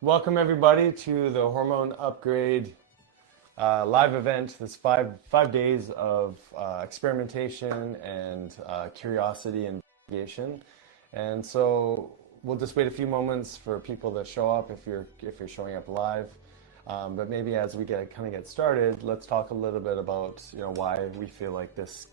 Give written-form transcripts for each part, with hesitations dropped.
Welcome everybody to the Hormone Upgrade live event. This five days of experimentation and curiosity and investigation. And so we'll just wait a few moments for people to show up if you're showing up live. But maybe as we get started, let's talk a little bit about why we feel like this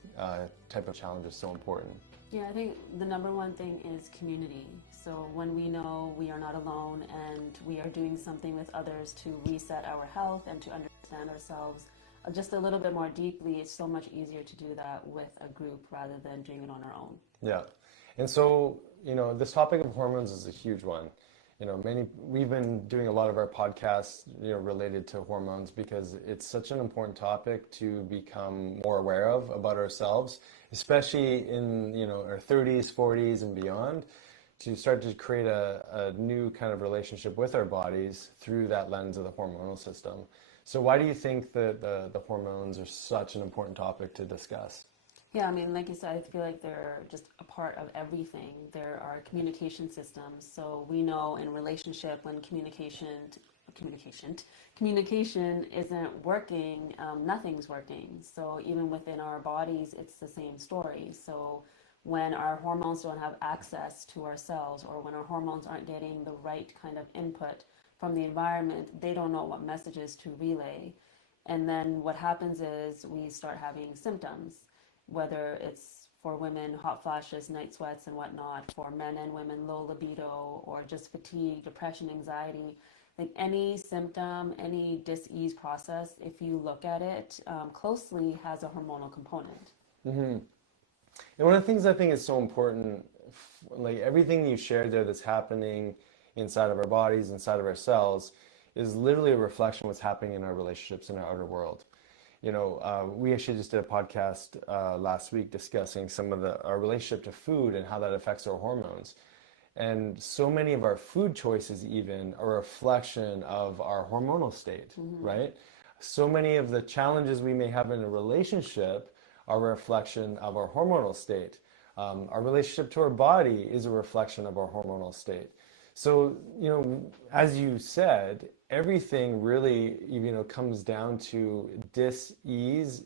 type of challenge is so important. Yeah, I think the number one thing is community. So when we know we are not alone and we are doing something with others to reset our health and to understand ourselves just a little bit more deeply, it's so much easier to do that with a group rather than doing it on our own. Yeah. And so, this topic of hormones is a huge one. We've been doing a lot of our podcasts, related to hormones because it's such an important topic to become more aware of about ourselves, especially in, our 30s, 40s and beyond, to start to create a new kind of relationship with our bodies through that lens of the hormonal system. So why do you think that the hormones are such an important topic to discuss? Yeah, I mean, like you said, I feel like they're just a part of everything. There are communication systems. So we know in relationship when communication isn't working, nothing's working. So even within our bodies, it's the same story. So when our hormones don't have access to our cells, or when our hormones aren't getting the right kind of input from the environment, they don't know what messages to relay. And then what happens is we start having symptoms, whether it's for women, hot flashes, night sweats, and whatnot, for men and women, low libido, or just fatigue, depression, anxiety. Like any symptom, any dis-ease process, if you look at it closely, has a hormonal component. Mm-hmm. And one of the things I think is so important, like everything you shared there that's happening inside of our bodies, inside of our cells, is literally a reflection of what's happening in our relationships in our outer world. We actually just did a podcast last week discussing some of our relationship to food and how that affects our hormones. And so many of our food choices even are a reflection of our hormonal state, right? So many of the challenges we may have in a relationship are a reflection of our hormonal state. Our relationship to our body is a reflection of our hormonal state. So, as you said, everything really, comes down to dis-ease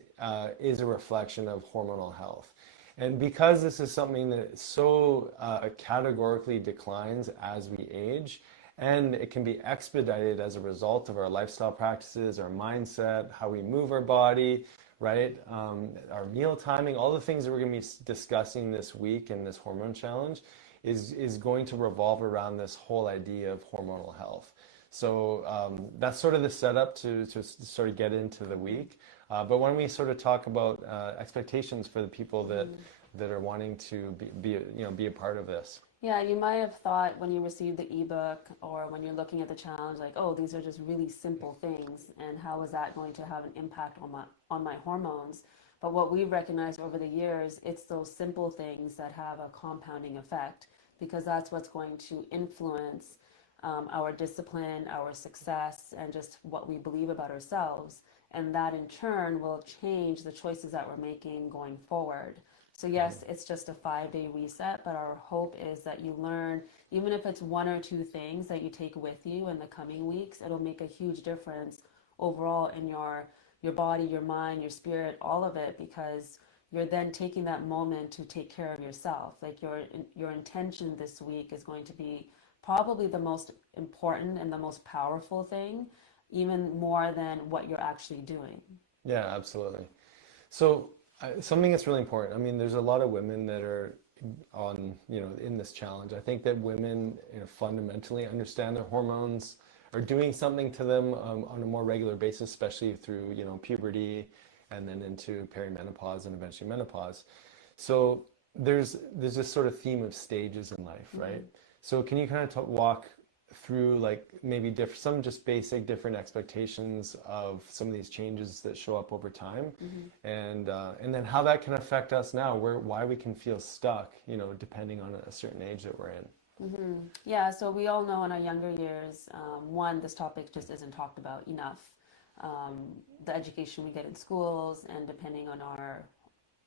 is a reflection of hormonal health. And because this is something that so categorically declines as we age, and it can be expedited as a result of our lifestyle practices, our mindset, how we move our body, right? Our meal timing, all the things that we're going to be discussing this week in this hormone challenge is going to revolve around this whole idea of hormonal health. So that's sort of the setup to sort of get into the week. But when we sort of talk about expectations for the people that are wanting to be a part of this. Yeah, you might have thought when you received the ebook or when you're looking at the challenge, like, oh, these are just really simple things, and how is that going to have an impact on my hormones? But what we've recognized over the years, it's those simple things that have a compounding effect, because that's what's going to influence our discipline, our success, and just what we believe about ourselves. And that in turn will change the choices that we're making going forward. So yes, it's just a 5-day reset, but our hope is that you learn, even if it's one or two things that you take with you in the coming weeks, it'll make a huge difference overall in your body, your mind, your spirit, all of it, because you're then taking that moment to take care of yourself. Like your intention this week is going to be probably the most important and the most powerful thing, even more than what you're actually doing. Yeah, absolutely. So something that's really important. I mean, there's a lot of women that are in this challenge. I think that women, fundamentally understand their hormones are doing something to them on a more regular basis, especially through, puberty and then into perimenopause and eventually menopause. So there's this sort of theme of stages in life, right? So can you kind of walk through like maybe some just basic different expectations of some of these changes that show up over time, and then how that can affect us now, why we can feel stuck, depending on a certain age that we're in. Yeah, so we all know in our younger years, one, this topic just isn't talked about enough. The education we get in schools, and depending on our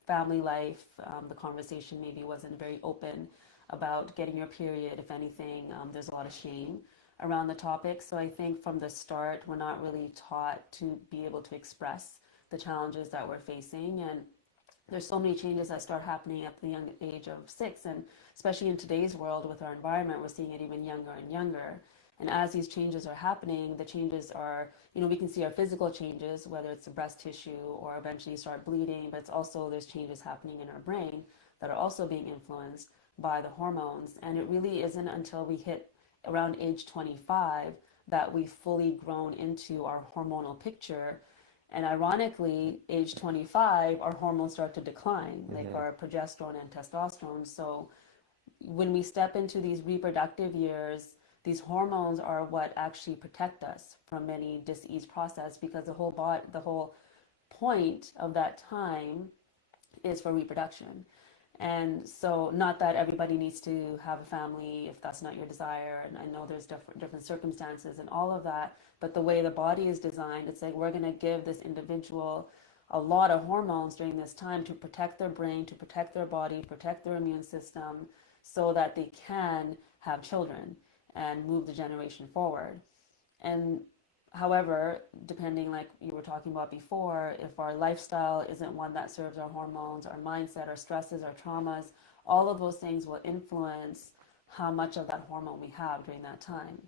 family life, the conversation maybe wasn't very open about getting your period. If anything, there's a lot of shame. around the topic. So I think from the start, we're not really taught to be able to express the challenges that we're facing. And there's so many changes that start happening at the young age of 6, and especially in today's world with our environment, we're seeing it even younger and younger. And as these changes are happening, the changes are, we can see our physical changes, whether it's the breast tissue or eventually start bleeding, but it's also there's changes happening in our brain that are also being influenced by the hormones. And it really isn't until we hit around age 25 that we've fully grown into our hormonal picture. And ironically, age 25, our hormones start to decline, like our progesterone and testosterone. So when we step into these reproductive years, these hormones are what actually protect us from any disease process, because the whole point of that time is for reproduction. And so, not that everybody needs to have a family if that's not your desire. And I know there's different circumstances and all of that. But the way the body is designed, it's like we're going to give this individual a lot of hormones during this time to protect their brain, to protect their body, protect their immune system, so that they can have children and move the generation forward. And however, depending, like you were talking about before, if our lifestyle isn't one that serves our hormones, our mindset, our stresses, our traumas, all of those things will influence how much of that hormone we have during that time.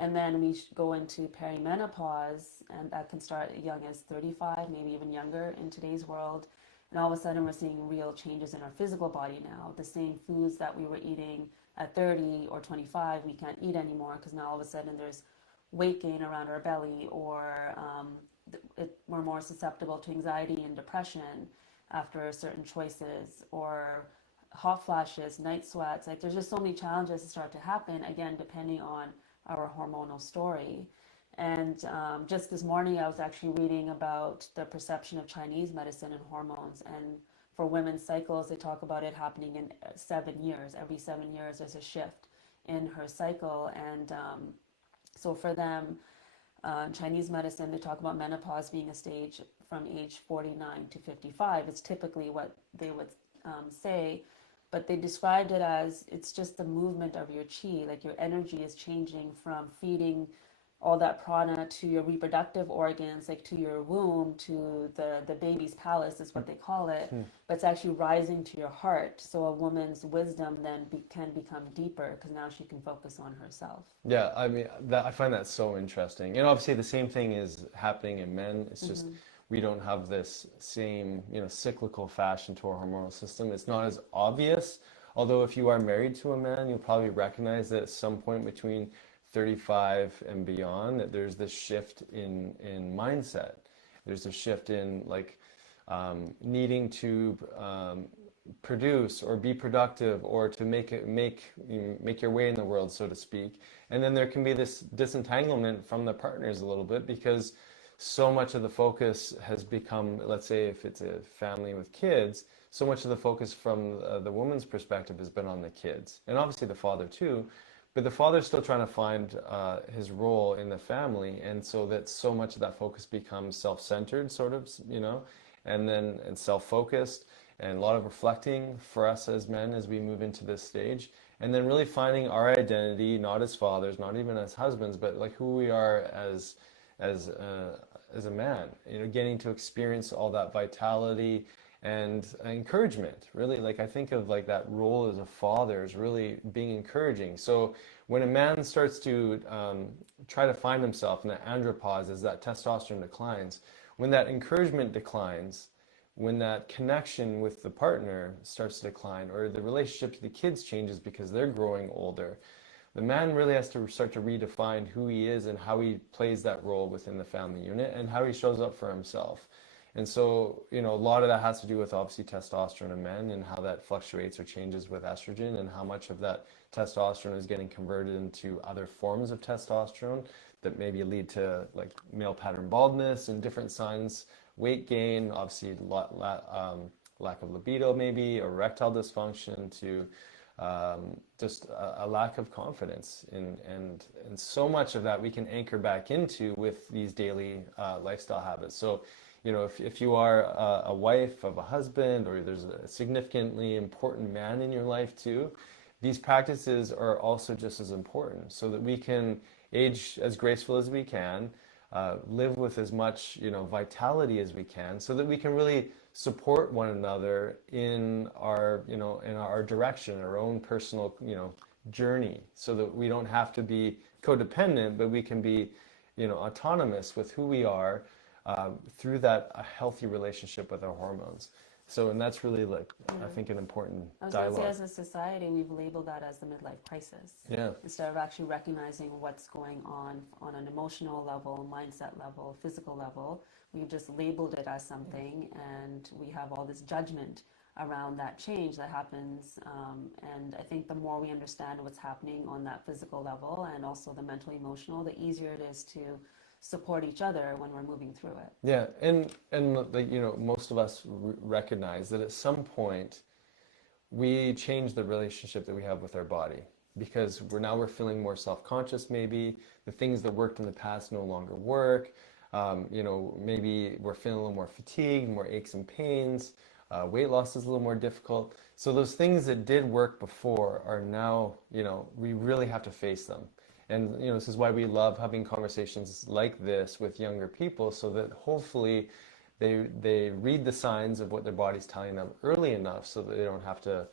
And then we go into perimenopause, and that can start as young as 35, maybe even younger in today's world. And all of a sudden, we're seeing real changes in our physical body now. The same foods that we were eating at 30 or 25, we can't eat anymore, because now all of a sudden there's weight gain around our belly, or we're more susceptible to anxiety and depression after certain choices, or hot flashes, night sweats. Like, there's just so many challenges that start to happen, again, depending on our hormonal story. And just this morning, I was actually reading about the perception of Chinese medicine and hormones. And for women's cycles, they talk about it happening in 7 years. Every 7 years, there's a shift in her cycle. And so for them, Chinese medicine, they talk about menopause being a stage from age 49 to 55. It's typically what they would say. But they described it as it's just the movement of your chi, like your energy is changing from feeding all that prana to your reproductive organs, like to your womb, to the baby's palace is what they call it. But it's actually rising to your heart. So a woman's wisdom then can become deeper, because now she can focus on herself. Yeah, I mean, I find that so interesting. And obviously the same thing is happening in men. It's just we don't have this same, cyclical fashion to our hormonal system. It's not as obvious. Although if you are married to a man, you'll probably recognize that at some point between 35 and beyond, that there's this shift in mindset. There's a shift in needing to produce or be productive, or to make your way in the world, so to speak. And then there can be this disentanglement from the partners a little bit, because so much of the focus has become, let's say if it's a family with kids, so much of the focus from the woman's perspective has been on the kids, and obviously the father too, but the father's still trying to find his role in the family, and so that so much of that focus becomes self-centered, sort of, and self-focused, and a lot of reflecting for us as men as we move into this stage, and then really finding our identity, not as fathers, not even as husbands, but like who we are as a man, getting to experience all that vitality and encouragement. Really, like I think of like that role as a father is really being encouraging. So when a man starts to try to find himself in that andropause, as that testosterone declines, when that encouragement declines, when that connection with the partner starts to decline, or the relationship to the kids changes because they're growing older, the man really has to start to redefine who he is and how he plays that role within the family unit and how he shows up for himself. And so, a lot of that has to do with obviously testosterone in men and how that fluctuates or changes with estrogen, and how much of that testosterone is getting converted into other forms of testosterone that maybe lead to like male pattern baldness and different signs, weight gain, obviously lack of libido, maybe erectile dysfunction, to just a lack of confidence, and so much of that we can anchor back into with these daily lifestyle habits. So if you are a wife of a husband, or there's a significantly important man in your life too, these practices are also just as important so that we can age as graceful as we can, live with as much, vitality as we can, so that we can really support one another in our, in our direction, our own personal, journey, so that we don't have to be codependent, but we can be, autonomous with who we are, through that healthy relationship with our hormones. So, and that's really like, I think, an important I was going to dialogue. say, as a society, we've labeled that as the midlife crisis. Yeah. Instead of actually recognizing what's going on an emotional level, mindset level, physical level, we've just labeled it as something, and we have all this judgment around that change that happens. And I think the more we understand what's happening on that physical level and also the mental, emotional, the easier it is to support each other when we're moving through it. Yeah, and like, most of us recognize that at some point we change the relationship that we have with our body, because we're feeling more self-conscious. Maybe the things that worked in the past no longer work. Maybe we're feeling a little more fatigued, more aches and pains. Weight loss is a little more difficult. So those things that did work before are now, we really have to face them. And this is why we love having conversations like this with younger people, so that hopefully they read the signs of what their body's telling them early enough, so that they don't have to,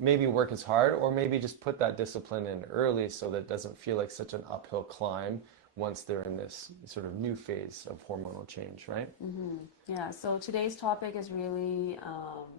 maybe work as hard, or maybe just put that discipline in early, so that it doesn't feel like such an uphill climb once they're in this sort of new phase of hormonal change, right? Mm-hmm. Yeah, so today's topic is really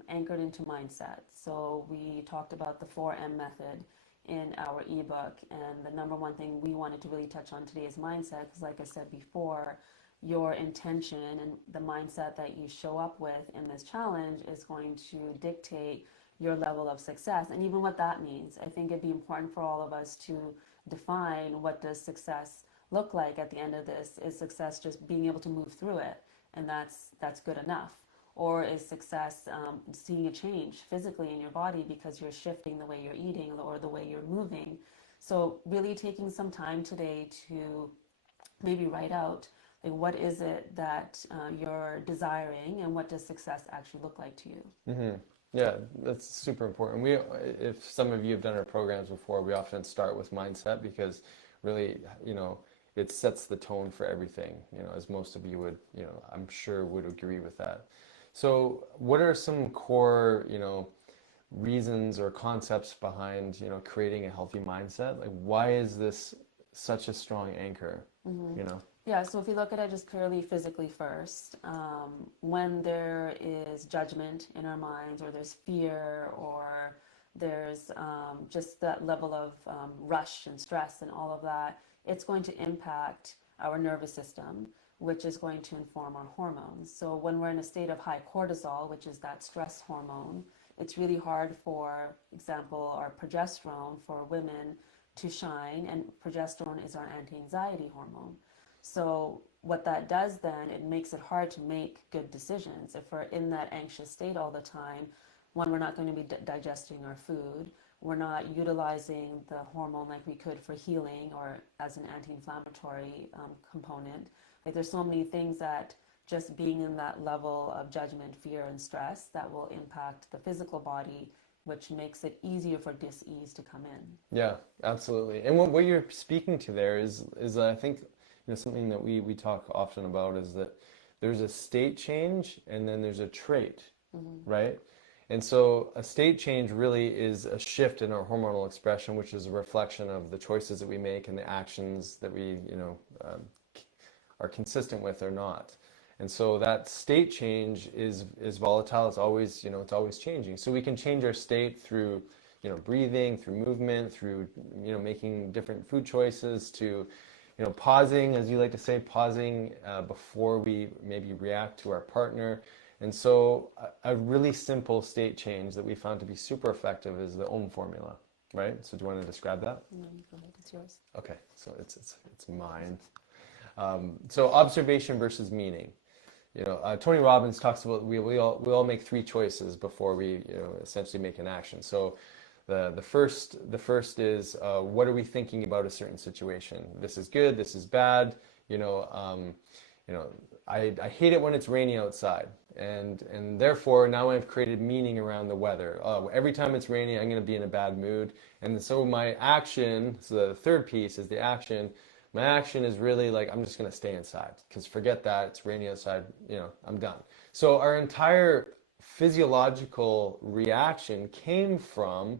anchored into mindset. So we talked about the 4M method in our ebook, and the number one thing we wanted to really touch on today is mindset, because like I said before, your intention and the mindset that you show up with in this challenge is going to dictate your level of success, and even what that means. I think it'd be important for all of us to define, what does success look like at the end of this? Is success just being able to move through it, and that's good enough? Or is success seeing a change physically in your body because you're shifting the way you're eating or the way you're moving? So really taking some time today to maybe write out, like, what is it that you're desiring, and what does success actually look like to you? Mm-hmm. Yeah, that's super important. If some of you have done our programs before, we often start with mindset, because really, it sets the tone for everything, as most of you would, I'm sure would agree with that. So what are some core, reasons or concepts behind, creating a healthy mindset? Like, why is this such a strong anchor, Yeah, so if you look at it just purely physically first, when there is judgment in our minds, or there's fear, or there's just that level of rush and stress and all of that, it's going to impact our nervous system, which is going to inform our hormones. So when we're in a state of high cortisol, which is that stress hormone, it's really hard, for example, our progesterone for women to shine, and progesterone is our anti-anxiety hormone. So what that does then, it makes it hard to make good decisions. If we're in that anxious state all the time, one, we're not going to be digesting our food. We're not utilizing the hormone like we could for healing or as an anti-inflammatory component. Like, there's so many things that just being in that level of judgment, fear, and stress that will impact the physical body, which makes it easier for dis-ease to come in. Yeah, absolutely. And what you're speaking to there is I think, something that we talk often about, is that there's a state change and then there's a trait, right? And so a state change really is a shift in our hormonal expression, which is a reflection of the choices that we make and the actions that we, are consistent with or not. And so that state change is volatile. It's always, it's always changing. So we can change our state through, breathing, through movement, through, making different food choices, to, pausing, as you like to say, pausing before we maybe react to our partner. And so a really simple state change that we found to be super effective is the OM formula, right? So do you want to describe that? No, go ahead, it's yours. Okay, so it's mine. So observation versus meaning. Tony Robbins talks about we all make three choices before we essentially make an action. So the first is what are we thinking about a certain situation? This is good. This is bad. you know, I hate it when it's rainy outside, and therefore now I've created meaning around the weather. Oh, every time it's rainy, I'm going to be in a bad mood, and so my action. So the third piece is the action. My action is really like I'm just going to stay inside because forget that it's rainy outside. You know, I'm done. So our entire physiological reaction came from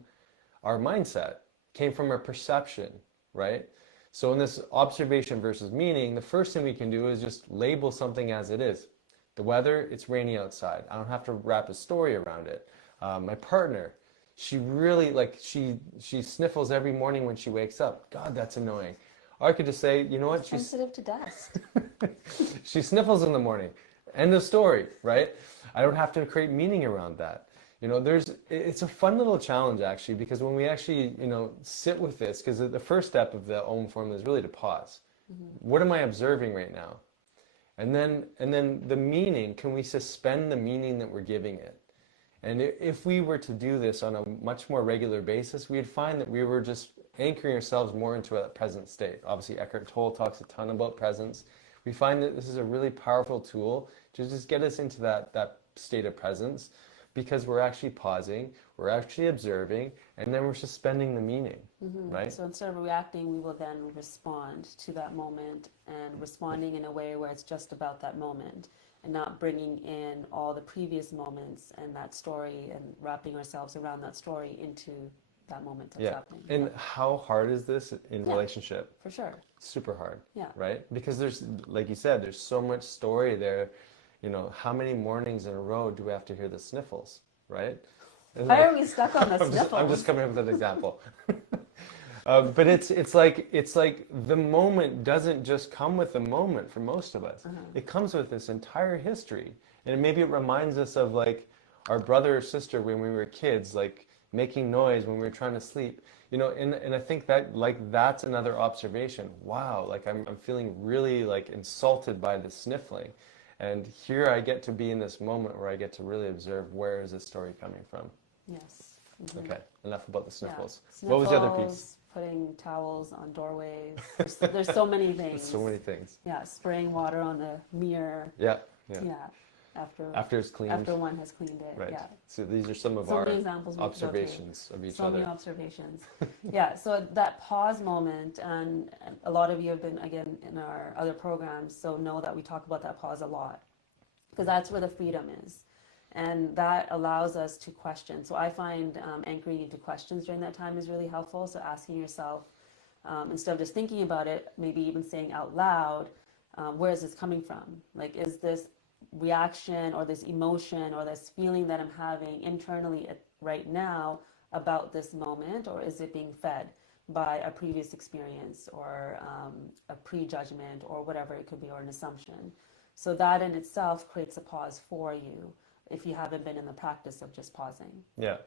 our mindset, came from our perception, right? So in this observation versus meaning, the first thing we can do is just label something as it is. The weather, it's rainy outside. I don't have to wrap a story around it. My partner, she really she sniffles every morning when she wakes up. God, that's annoying. Or I could just say, you know what? Sensitive to dust. She sniffles in the morning. End of story, right? I don't have to create meaning around that. You know, it's a fun little challenge actually, because when we actually, you know, sit with this, because the first step of the OM formula is really to pause. What am I observing right now? And then the meaning, can we suspend the meaning that we're giving it? And if we were to do this on a much more regular basis, we'd find that we were just anchoring ourselves more into a present state. Obviously, Eckhart Tolle talks a ton about presence. We find that this is a really powerful tool to just get us into that state of presence, because we're actually pausing, we're actually observing, and then we're suspending the meaning, right? So instead of reacting, we will then respond to that moment, and responding in a way where it's just about that moment and not bringing in all the previous moments and that story and wrapping ourselves around that story into that moment that's happening. And how hard is this in relationship? For sure. Super hard, Yeah. right? Because there's, like you said, there's so much story there. You know, how many mornings in a row do we have to hear the sniffles, right? Why are we stuck on the sniffles? I'm just coming up with an example. But it's like the moment doesn't just come with the moment for most of us. It comes with this entire history, and maybe it reminds us of like our brother or sister when we were kids, like making noise when we were trying to sleep. You know, and I think that like that's another observation. Wow, like I'm feeling really like insulted by the sniffling. And here I get to be in this moment where I get to really observe, where is this story coming from? Yes. Okay, enough about the sniffles. Yeah. What was the other piece? Putting towels on doorways. There's so many things. So many things. Yeah, spraying water on the mirror. Yeah. Yeah. After it's cleaned. After one has cleaned it. Right. Yeah. So these are some of So our many examples we could go to. observations of each So other. many observations. Yeah, so that pause moment, and a lot of you have been, again, in our other programs, so know that we talk about that pause a lot, because that's where the freedom is. And that allows us to question. So I find anchoring into questions during that time is really helpful. So asking yourself, instead of just thinking about it, maybe even saying out loud, where is this coming from? Like, is this reaction or this emotion or this feeling that I'm having internally right now about this moment, or is it being fed by a previous experience or a prejudgment or whatever it could be, or an assumption? So that in itself creates a pause for you if you haven't been in the practice of just pausing. Yeah.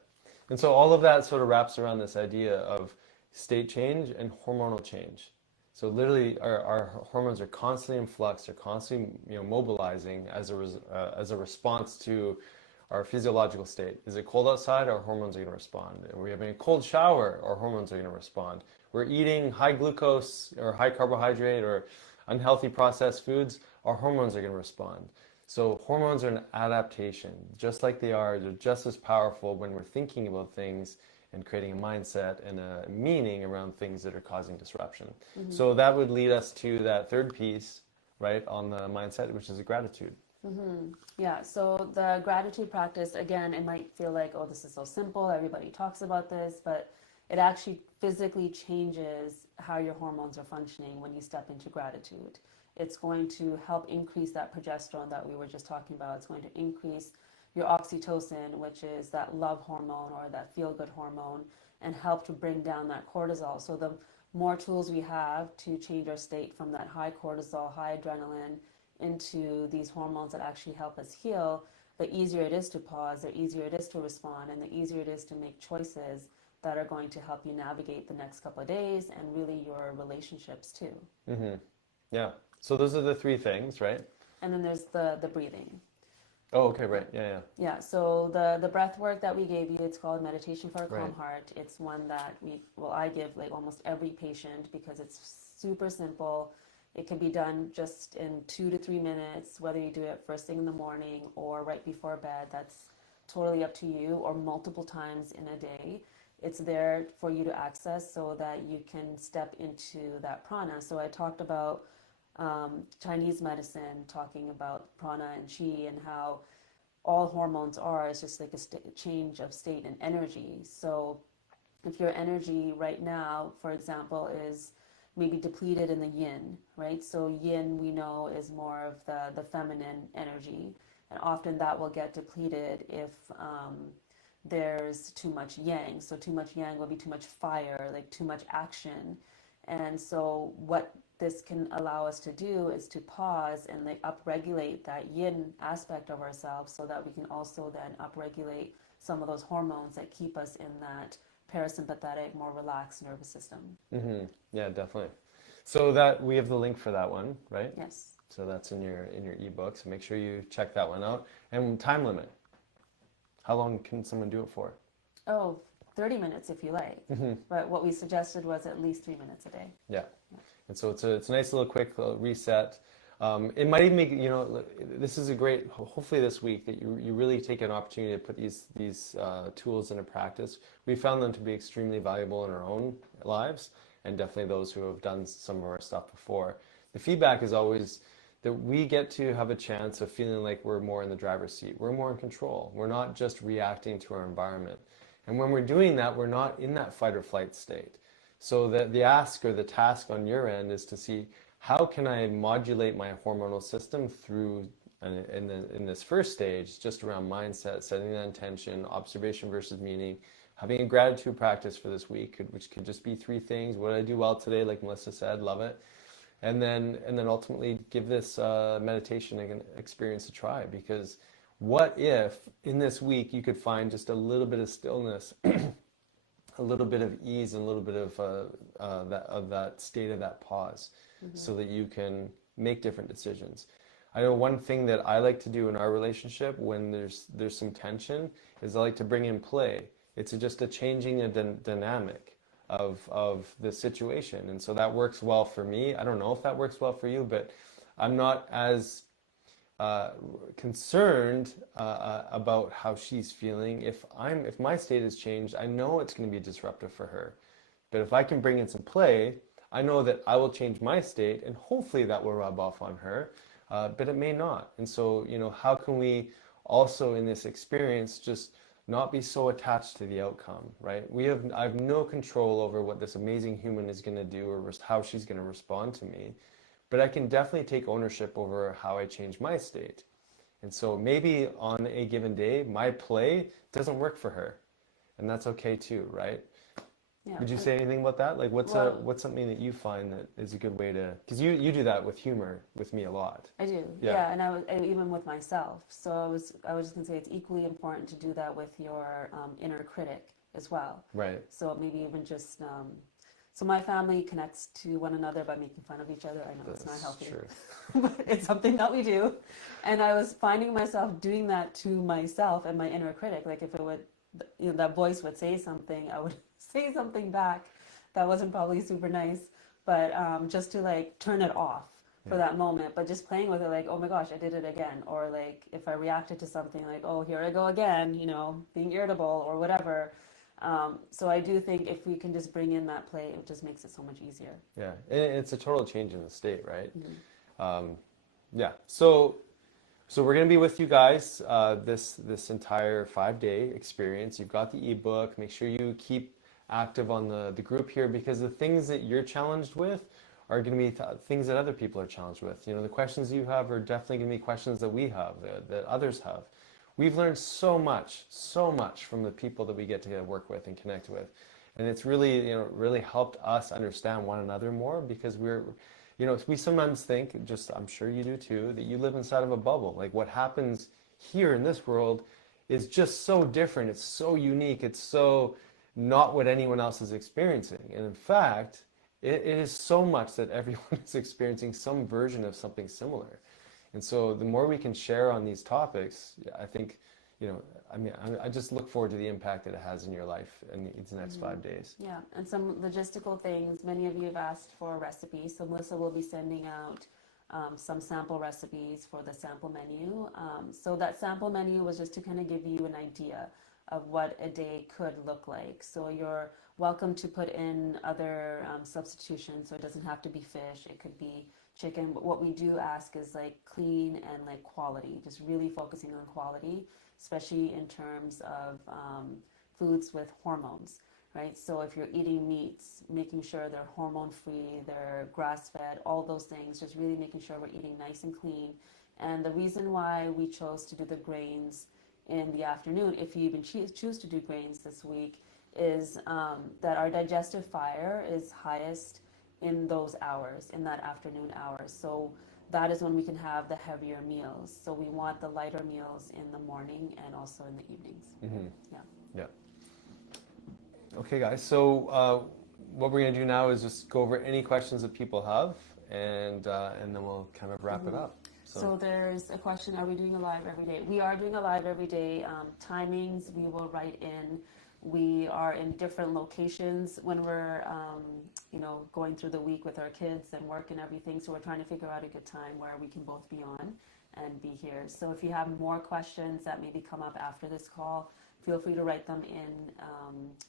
And so all of that sort of wraps around this idea of state change and hormonal change. So literally our hormones are constantly in flux, they're constantly, you know, mobilizing as a response to our physiological state. Is it cold outside? Our hormones are going to respond. Are we having a cold shower? Our hormones are going to respond. We're eating high glucose or high carbohydrate or unhealthy processed foods, our hormones are going to respond. So hormones are an adaptation, just like they're just as powerful when we're thinking about things and creating a mindset and a meaning around things that are causing disruption. Mm-hmm. So that would lead us to that third piece, right, on the mindset, which is a gratitude. Mm-hmm. Yeah, so the gratitude practice, again, it might feel like, oh, this is so simple, everybody talks about this, but it actually physically changes how your hormones are functioning when you step into gratitude. It's going to help increase that progesterone that we were just talking about. It's going to increase your oxytocin, which is that love hormone or that feel-good hormone, and help to bring down that cortisol. So the more tools we have to change our state from that high cortisol, high adrenaline, into these hormones that actually help us heal, the easier it is to pause, the easier it is to respond, and the easier it is to make choices that are going to help you navigate the next couple of days and really your relationships too. Mm-hmm. Yeah. So those are the three things, right? And then there's the breathing. Oh, okay, right. Yeah. Yeah, so the breath work that we gave you, it's called Meditation for a Calm Heart. It's one that I give like almost every patient because it's super simple. It can be done just in 2 to 3 minutes, whether you do it first thing in the morning or right before bed. That's totally up to you, or multiple times in a day. It's there for you to access so that you can step into that prana. So I talked about Chinese medicine, talking about prana and qi, and how all hormones are, it's just like a change of state and energy. So if your energy right now, for example, is maybe depleted in the yin, right? So yin, we know, is more of the feminine energy, and often that will get depleted if there's too much yang. So too much yang will be too much fire, like too much action. And so what this can allow us to do is to pause and like upregulate that yin aspect of ourselves, so that we can also then upregulate some of those hormones that keep us in that parasympathetic, more relaxed nervous system. Mm-hmm. Yeah, definitely. So that we have the link for that one, right? Yes. So that's in your ebook. So make sure you check that one out. And time limit. How long can someone do it for? Oh, 30 minutes if you like. But what we suggested was at least 3 minutes a day. Yeah. And so it's a nice little quick reset. It might even make, this is a great, hopefully this week that you really take an opportunity to put these tools into practice. We found them to be extremely valuable in our own lives, and definitely those who have done some of our stuff before. The feedback is always that we get to have a chance of feeling like we're more in the driver's seat. We're more in control. We're not just reacting to our environment. And when we're doing that, we're not in that fight or flight state. So the ask or the task on your end is to see, how can I modulate my hormonal system through, in this first stage, just around mindset, setting the intention, observation versus meaning, having a gratitude practice for this week, which could just be 3 things. What did I do well today? Like Melissa said, love it. And then ultimately give this meditation experience a try. Because what if in this week you could find just a little bit of stillness, a little bit of ease, and a little bit of that state of that pause, so that you can make different decisions. I know one thing that I like to do in our relationship when there's some tension is I like to bring in play. It's just a changing a dynamic of the situation, and so that works well for me. I don't know if that works well for you, but I'm not as concerned about how she's feeling. If my state has changed, I know it's going to be disruptive for her. But if I can bring in some play, I know that I will change my state, and hopefully that will rub off on her, but it may not. And so, how can we also in this experience just not be so attached to the outcome, right? I have no control over what this amazing human is going to do or how she's going to respond to me, but I can definitely take ownership over how I change my state. And so maybe on a given day, my play doesn't work for her, and that's okay too, right? Yeah. Would you say anything about that? Like, what's something that you find that is a good way to? Because you do that with humor with me a lot. I do. Yeah, and even with myself. So I was just gonna say it's equally important to do that with your inner critic as well. Right. So maybe even just so my family connects to one another by making fun of each other. I know it's not healthy, but it's something that we do. And I was finding myself doing that to myself and my inner critic. Like if it would, that voice would say something, I would say something back that wasn't probably super nice, but just to like turn it off for that moment, but just playing with it, like, oh my gosh, I did it again. Or like if I reacted to something, like, oh, here I go again, being irritable or whatever. So I do think if we can just bring in that play, it just makes it so much easier. Yeah, and it's a total change in the state, right? Yeah, so we're going to be with you guys this entire 5-day experience. You've got the ebook. Make sure you keep active on the group here, because the things that you're challenged with are going to be things that other people are challenged with. The questions you have are definitely going to be questions that we have, that others have. We've learned so much from the people that we get to work with and connect with. And it's really, really helped us understand one another more, because we sometimes think, I'm sure you do too, that you live inside of a bubble. Like what happens here in this world is just so different. It's so unique. It's so not what anyone else is experiencing. And in fact, it is so much that everyone is experiencing some version of something similar. And so the more we can share on these topics, I think, you know, I mean, I just look forward to the impact that it has in your life in these next 5 days. Yeah, and some logistical things. Many of you have asked for recipes, so Melissa will be sending out some sample recipes for the sample menu. So that sample menu was just to kind of give you an idea of what a day could look like. So you're welcome to put in other substitutions, so it doesn't have to be fish, it could be chicken. But what we do ask is like clean and like quality, just really focusing on quality, especially in terms of foods with hormones, right? So if you're eating meats, making sure they're hormone free, they're grass fed, all those things, just really making sure we're eating nice and clean. And the reason why we chose to do the grains in the afternoon, if you even choose to do grains this week, is that our digestive fire is highest in those hours, in that afternoon hours. So that is when we can have the heavier meals. So we want the lighter meals in the morning and also in the evenings. Yeah. Yeah. Okay, guys. So what we're going to do now is just go over any questions that people have, and then we'll kind of wrap it up. So there's a question, are we doing a live every day? We are doing a live every day. Timings, we will write in. We are in different locations when we're, going through the week with our kids and work and everything. So we're trying to figure out a good time where we can both be on and be here. So if you have more questions that maybe come up after this call, feel free to write them in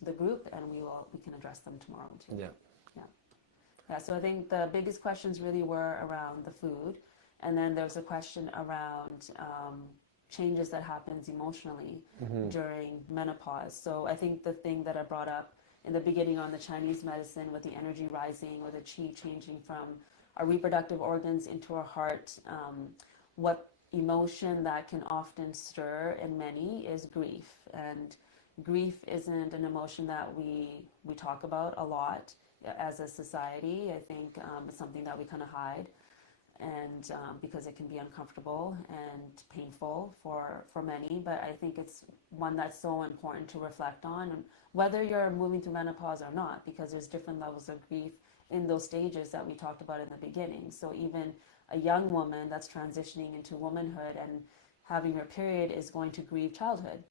the group, and we can address them tomorrow too. Yeah. So I think the biggest questions really were around the food. And then there was a question around changes that happens emotionally during menopause. So I think the thing that I brought up in the beginning on the Chinese medicine with the energy rising or the qi changing from our reproductive organs into our heart, what emotion that can often stir in many is grief. And grief isn't an emotion that we talk about a lot as a society. I think it's something that we kind of hide. And because it can be uncomfortable and painful for many, but I think it's one that's so important to reflect on, and whether you're moving through menopause or not, because there's different levels of grief in those stages that we talked about in the beginning. So even a young woman that's transitioning into womanhood and having her period is going to grieve childhood,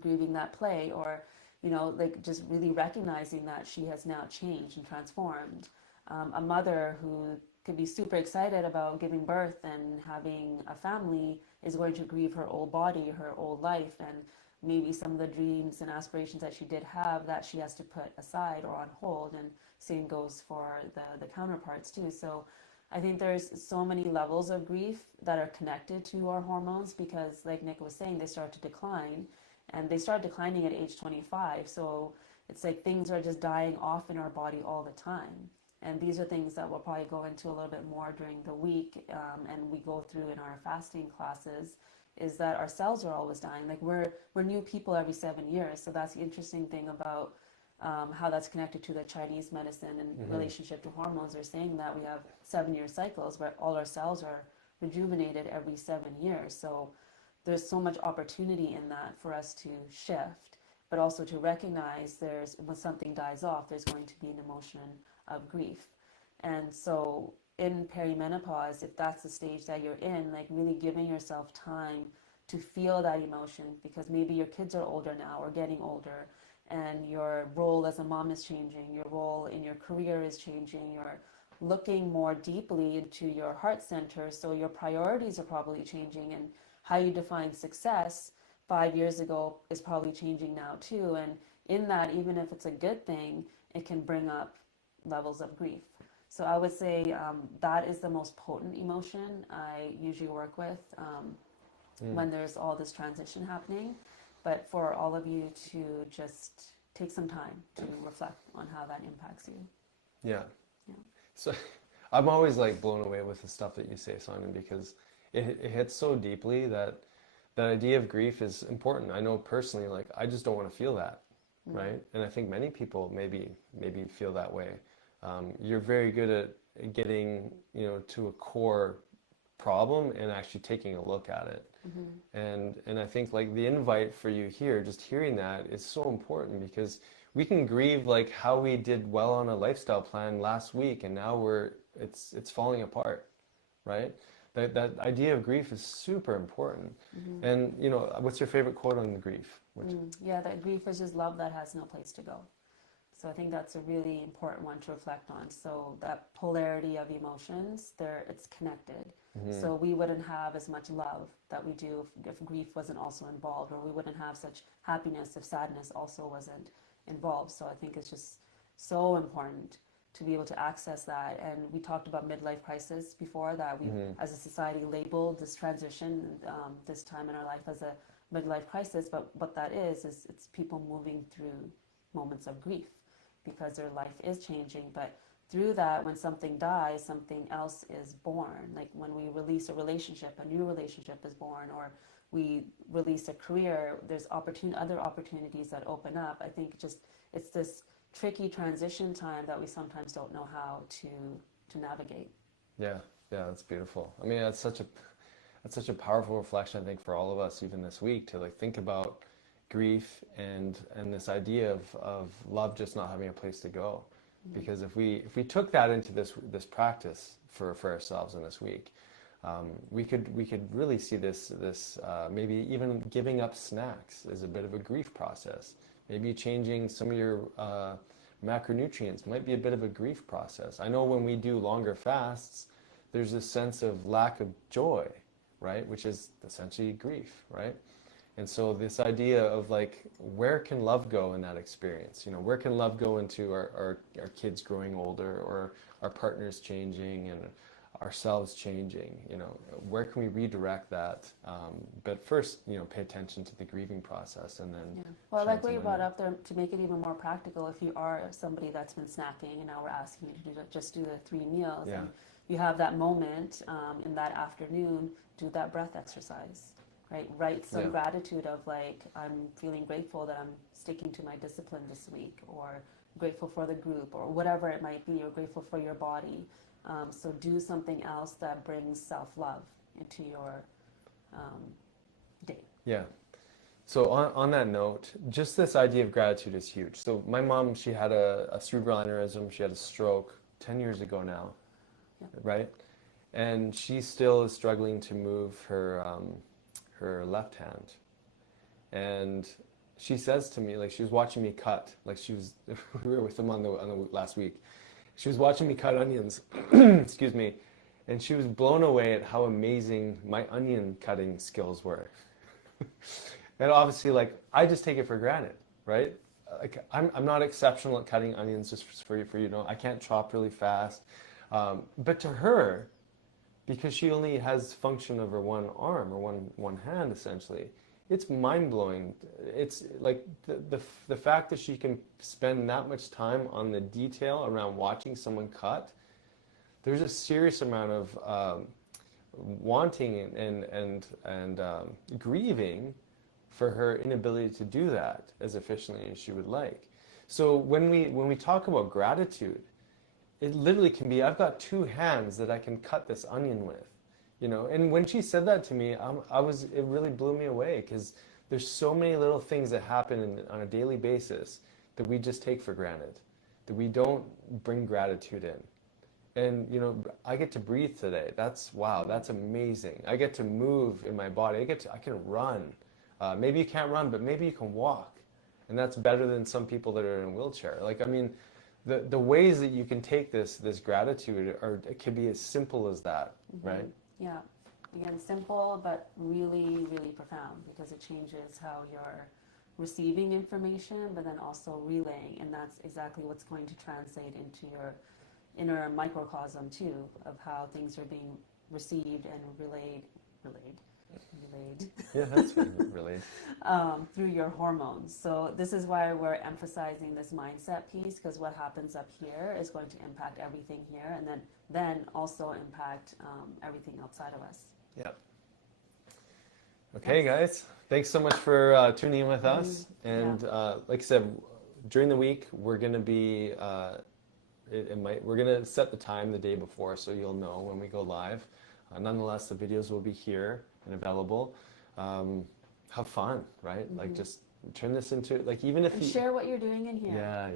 grieving that play, or like just really recognizing that she has now changed and transformed. A mother who could be super excited about giving birth and having a family is going to grieve her old body, her old life, and maybe some of the dreams and aspirations that she did have that she has to put aside or on hold. And same goes for the counterparts too. So I think there's so many levels of grief that are connected to our hormones, because like Nick was saying, they start to decline, and they start declining at age 25. So it's like things are just dying off in our body all the time. And these are things that we'll probably go into a little bit more during the week, and we go through in our fasting classes, is that our cells are always dying. Like we're new people every 7 years. So that's the interesting thing about how that's connected to the Chinese medicine and relationship to hormones. They're saying that we have 7-year cycles where all our cells are rejuvenated every 7 years. So there's so much opportunity in that for us to shift, but also to recognize when something dies off, there's going to be an emotion of grief. And so in perimenopause, if that's the stage that you're in, like really giving yourself time to feel that emotion, because maybe your kids are older now or getting older, and your role as a mom is changing, your role in your career is changing, you're looking more deeply into your heart center, so your priorities are probably changing, and how you define success 5 years ago is probably changing now too. And in that, even if it's a good thing, it can bring up levels of grief. So I would say that is the most potent emotion I usually work with when there's all this transition happening. But for all of you to just take some time to reflect on how that impacts you. Yeah. So I'm always like blown away with the stuff that you say, Simon, because it hits so deeply that that idea of grief is important. I know personally, like I just don't want to feel that, right? And I think many people maybe feel that way. You're very good at getting, to a core problem and actually taking a look at it. And I think like the invite for you here, just hearing that is so important, because we can grieve like how we did well on a lifestyle plan last week and now it's falling apart, right? That idea of grief is super important. And you know, what's your favorite quote on the grief? Yeah, that grief is just love that has no place to go. So I think that's a really important one to reflect on. So that polarity of emotions, it's connected. So we wouldn't have as much love that we do if grief wasn't also involved, or we wouldn't have such happiness if sadness also wasn't involved. So I think it's just so important to be able to access that. And we talked about midlife crisis before, that we as a society labeled this transition, this time in our life, as a midlife crisis. But what that is it's people moving through moments of grief because their life is changing. But through that, when something dies, something else is born. Like when we release a relationship, a new relationship is born, or we release a career, there's other opportunities that open up. I think just it's this tricky transition time that we sometimes don't know how to navigate. Yeah, that's beautiful. I mean, that's such a powerful reflection, I think, for all of us, even this week, to like think about grief and this idea of love just not having a place to go. Because if we took that into this practice for ourselves in this week, we could really see this maybe even giving up snacks is a bit of a grief process. Maybe changing some of your macronutrients might be a bit of a grief process. I know when we do longer fasts, there's this sense of lack of joy, right? Which is essentially grief, right? And so this idea of like, where can love go in that experience? You know, where can love go into our kids growing older, or our partners changing and ourselves changing? You know, where can we redirect that? But first, you know, pay attention to the grieving process, and then. Yeah. Well, I like what you brought up there, to make it even more practical. If you are somebody that's been snacking, and now we're asking you to just do the 3 meals, and you have that moment in that afternoon, do that breath exercise. Right, write some gratitude of like, I'm feeling grateful that I'm sticking to my discipline this week, or grateful for the group, or whatever it might be, or grateful for your body. So do something else that brings self-love into your day. Yeah. So on that note, just this idea of gratitude is huge. So my mom, she had a cerebral aneurysm. She had a stroke 10 years ago now, right? And she still is struggling to move her left hand. And she says to me, like, she was watching me cut, like we were with them on the last week. She was watching me cut onions, excuse me, and she was blown away at how amazing my onion cutting skills were. And obviously, like, I just take it for granted, right? Like, I'm not exceptional at cutting onions, just for you to know. I can't chop really fast. But to her, because she only has function over one arm, or one hand essentially, it's mind-blowing. It's like the fact that she can spend that much time on the detail around watching someone cut. There's a serious amount of wanting and grieving for her inability to do that as efficiently as she would like. So when we talk about gratitude, it literally can be, I've got 2 hands that I can cut this onion with, you know. And when she said that to me, it really blew me away, because there's so many little things that happen on a daily basis that we just take for granted, that we don't bring gratitude in. And, you know, I get to breathe today. That's amazing. I get to move in my body. I can run. Maybe you can't run, but maybe you can walk. And that's better than some people that are in a wheelchair. Like, I mean, the ways that you can take this gratitude it can be as simple as that, right? Yeah. Again, simple, but really, really profound, because it changes how you're receiving information, but then also relaying. And that's exactly what's going to translate into your inner microcosm too, of how things are being received and relayed. Yeah, that's relayed. Through your hormones. So this is why we're emphasizing this mindset piece, because what happens up here is going to impact everything here, and then also impact everything outside of us. Yeah. Okay, guys. Thanks so much for tuning in with us. And like I said, during the week, we're going to be, we're going to set the time the day before, so you'll know when we go live. Nonetheless, the videos will be here and available. Have fun, right? Like, just turn this into, like, even if you share what you're doing in here. Yeah.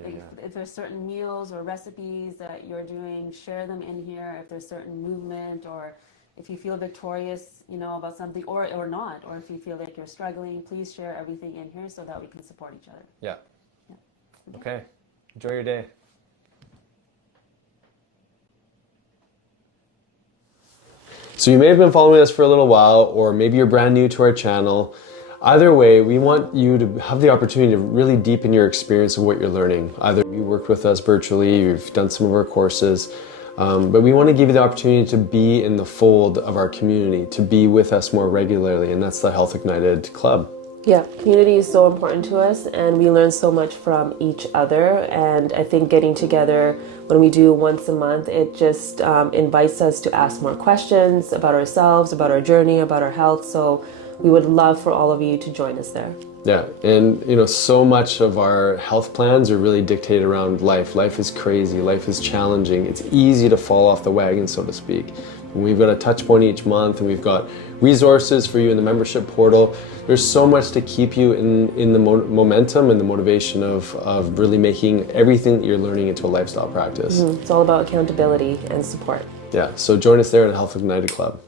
If there's certain meals or recipes that you're doing, share them in here. If there's certain movement or if you feel victorious, about something or not, or if you feel like you're struggling, please share everything in here so that we can support each other. Yeah. Okay. Enjoy your day. So you may have been following us for a little while, or maybe you're brand new to our channel. Either way, we want you to have the opportunity to really deepen your experience of what you're learning. Either you worked with us virtually, you've done some of our courses, but we want to give you the opportunity to be in the fold of our community, to be with us more regularly, and that's the Health Ignited Club. Yeah, community is so important to us, and we learn so much from each other. And I think getting together when we do once a month, it just invites us to ask more questions about ourselves, about our journey, about our health. So we would love for all of you to join us there. Yeah, and so much of our health plans are really dictated around life. Life is crazy, life is challenging. It's easy to fall off the wagon, so to speak. We've got a touch point each month, and we've got resources for you in the membership portal. There's so much to keep you in the momentum and the motivation of really making everything that you're learning into a lifestyle practice. It's all about accountability and support. Yeah, so join us there at Health Ignited Club.